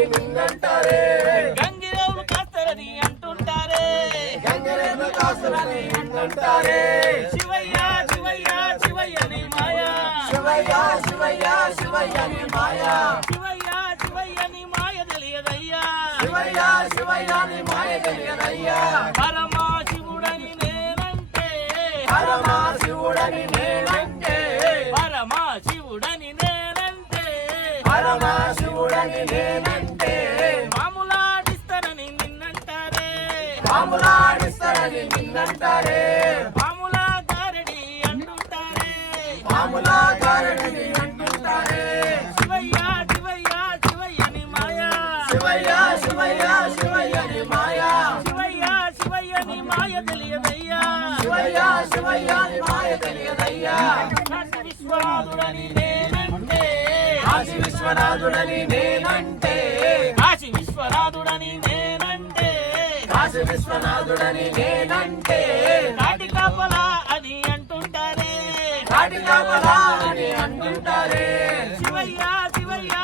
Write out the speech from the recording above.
కాస్తారని నిన్నంటారే గంగిరేవులు కాస్తారని అంటుంటారే గంగిరేవులు కాస్తారని నిన్నంటారే శివయ్య శివయ్య శివయ్య నీ మాయా శివయ్య శివయ్య శివయ్య నీ మాయా శివయ్య శివయ్య నీ మాయ తెలియదయ్యా శివయ్య శివయ్య నీ మాయ తెలియదయ్యా పరమా శివుడని నేనంటే పరమా శివుడని నేనంటే పరమా శివుడని నేనంటే పరమా శివుడని నేనంటే మాములాడిస్తారని నిన్నంటారే మాములాడిస్తారని నిన్నంటారే మాములా గారడి అంటుంటారే మాములా గారడిని అంటుంటారే శివయ్య శివయ్య శివయ్య నీ మాయా శివయ్య శివయ్య శివయ్య నీ మాయా శివయ్య శివయ్య నీ మాయ తెలియదయ్యా శివయ్య శివయ్య నీ మాయ తెలియదయ్యా కాశీ విశ్వనాథుడని నేనంటే కాశీ విశ్వనాథుడని నేనంటే కాశీ విశ్వనాథుడని నేనంటే కాశీ విశ్వనాథుడని నేనంటే కాటి కాపలా అని అంటుంటారే కాటి కాపలా అని అంటుంటారే శివయ్య శివయ్య